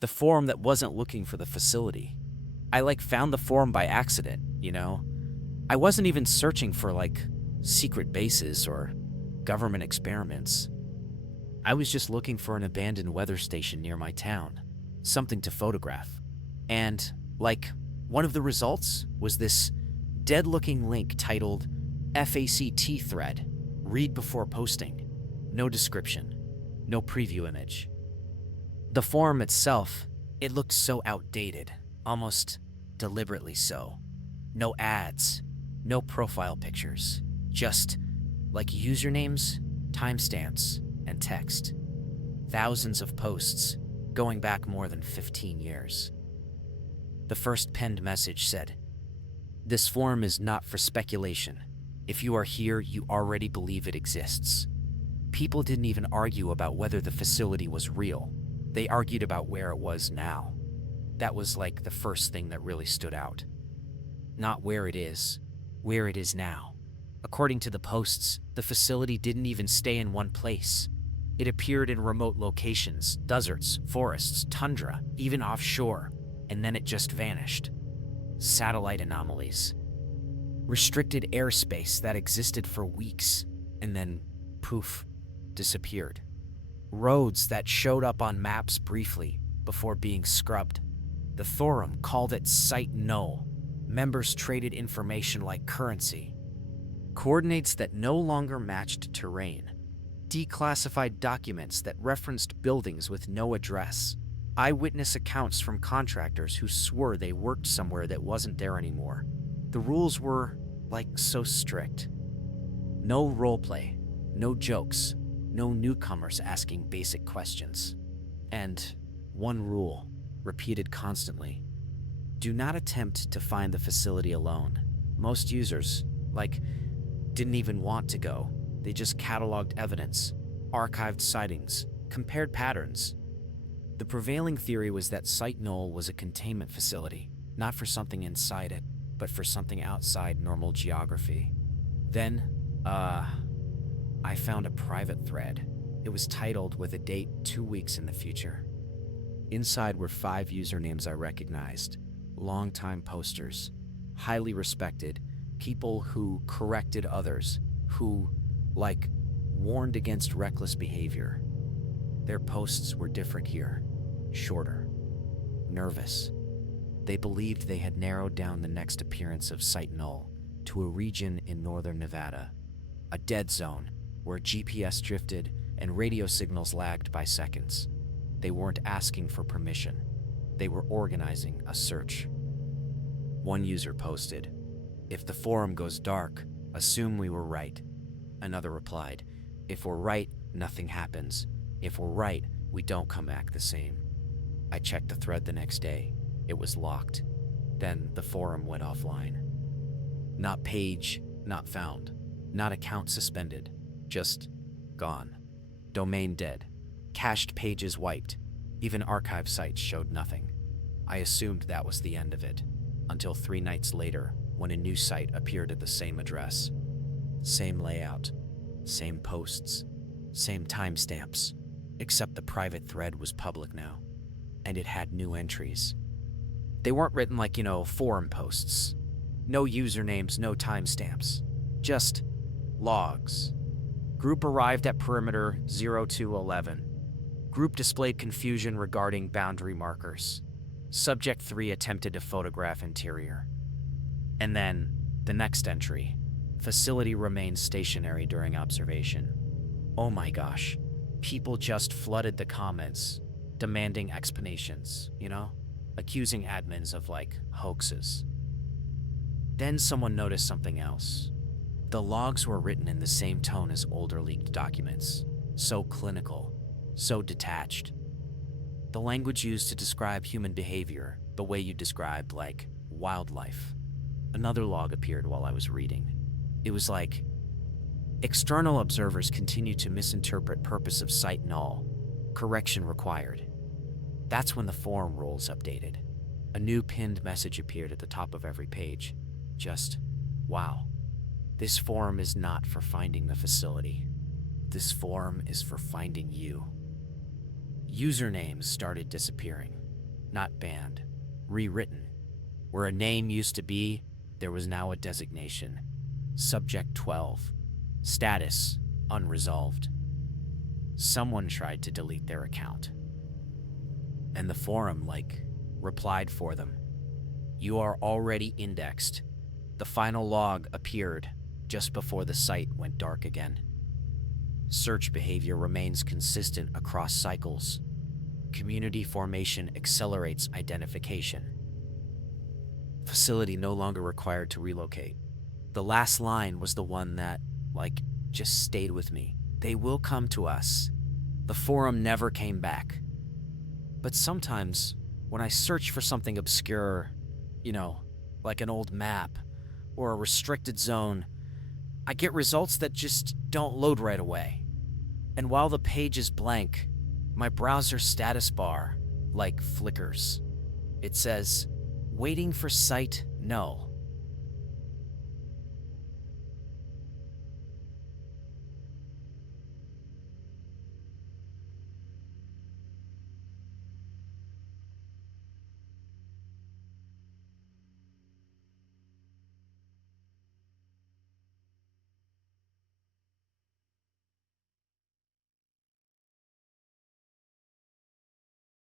The forum that wasn't looking for the facility. I found the forum by accident, you know? I wasn't even searching for secret bases or government experiments. I was just looking for an abandoned weather station near my town, something to photograph. And, one of the results was this dead-looking link titled FACT thread, read before posting. No description, no preview image. The forum itself, it looked so outdated, almost deliberately so. No ads, no profile pictures, just usernames, timestamps, and text. Thousands of posts going back more than 15 years. The first penned message said, "This forum is not for speculation. If you are here, you already believe it exists." People didn't even argue about whether the facility was real. They argued about where it was now. That was the first thing that really stood out. Not where it is now. According to the posts, the facility didn't even stay in one place. It appeared in remote locations, deserts, forests, tundra, even offshore, and then it just vanished. Satellite anomalies. Restricted airspace that existed for weeks, and then, poof, disappeared. Roads that showed up on maps briefly before being scrubbed. The forum called it Site Null. Members traded information like currency. Coordinates that no longer matched terrain. Declassified documents that referenced buildings with no address. Eyewitness accounts from contractors who swore they worked somewhere that wasn't there anymore. The rules were, so strict. No roleplay, no jokes, no newcomers asking basic questions. And one rule, repeated constantly: do not attempt to find the facility alone. Most users, didn't even want to go. They just cataloged evidence, archived sightings, compared patterns. The prevailing theory was that Site Null was a containment facility, not for something inside it, but for something outside normal geography. Then, I found a private thread. It was titled with a date 2 weeks in the future. Inside were 5 usernames I recognized, longtime posters, highly respected, people who corrected others, who, warned against reckless behavior. Their posts were different here, shorter, nervous. They believed they had narrowed down the next appearance of Site Null to a region in northern Nevada, a dead zone where GPS drifted and radio signals lagged by seconds. They weren't asking for permission. They were organizing a search. One user posted, "If the forum goes dark, assume we were right." Another replied, "If we're right, nothing happens. If we're right, we don't come back the same." I checked the thread the next day. It was locked. Then the forum went offline. Not page, not found. Not account suspended. Just gone. Domain dead. Cached pages wiped. Even archive sites showed nothing. I assumed that was the end of it, until 3 nights later, when a new site appeared at the same address. Same layout, same posts, same timestamps, except the private thread was public now, and it had new entries. They weren't written forum posts. No usernames, no timestamps. Just logs. Group arrived at perimeter 0211. Group displayed confusion regarding boundary markers. Subject 3 attempted to photograph interior. And then, the next entry. Facility remains stationary during observation. Oh my gosh. People just flooded the comments, demanding explanations, accusing admins of hoaxes. Then someone noticed something else. The logs were written in the same tone as older leaked documents. So clinical, so detached. The language used to describe human behavior, the way you describe, wildlife. Another log appeared while I was reading. It was external observers continue to misinterpret purpose of Site Null. Correction required. That's when the forum rules updated. A new pinned message appeared at the top of every page. Just, wow. This forum is not for finding the facility. This forum is for finding you. Usernames started disappearing. not banned, rewritten. Where a name used to be, there was now a designation. Subject 12. Status unresolved. Someone tried to delete their account. And the forum, replied for them. You are already indexed. The final log appeared just before the site went dark again. Search behavior remains consistent across cycles. Community formation accelerates identification. Facility no longer required to relocate. The last line was the one that, just stayed with me. They will come to us. The forum never came back. But sometimes, when I search for something obscure, like an old map or a restricted zone, I get results that just don't load right away. And while the page is blank, my browser status bar, flickers. It says, waiting for Site Null.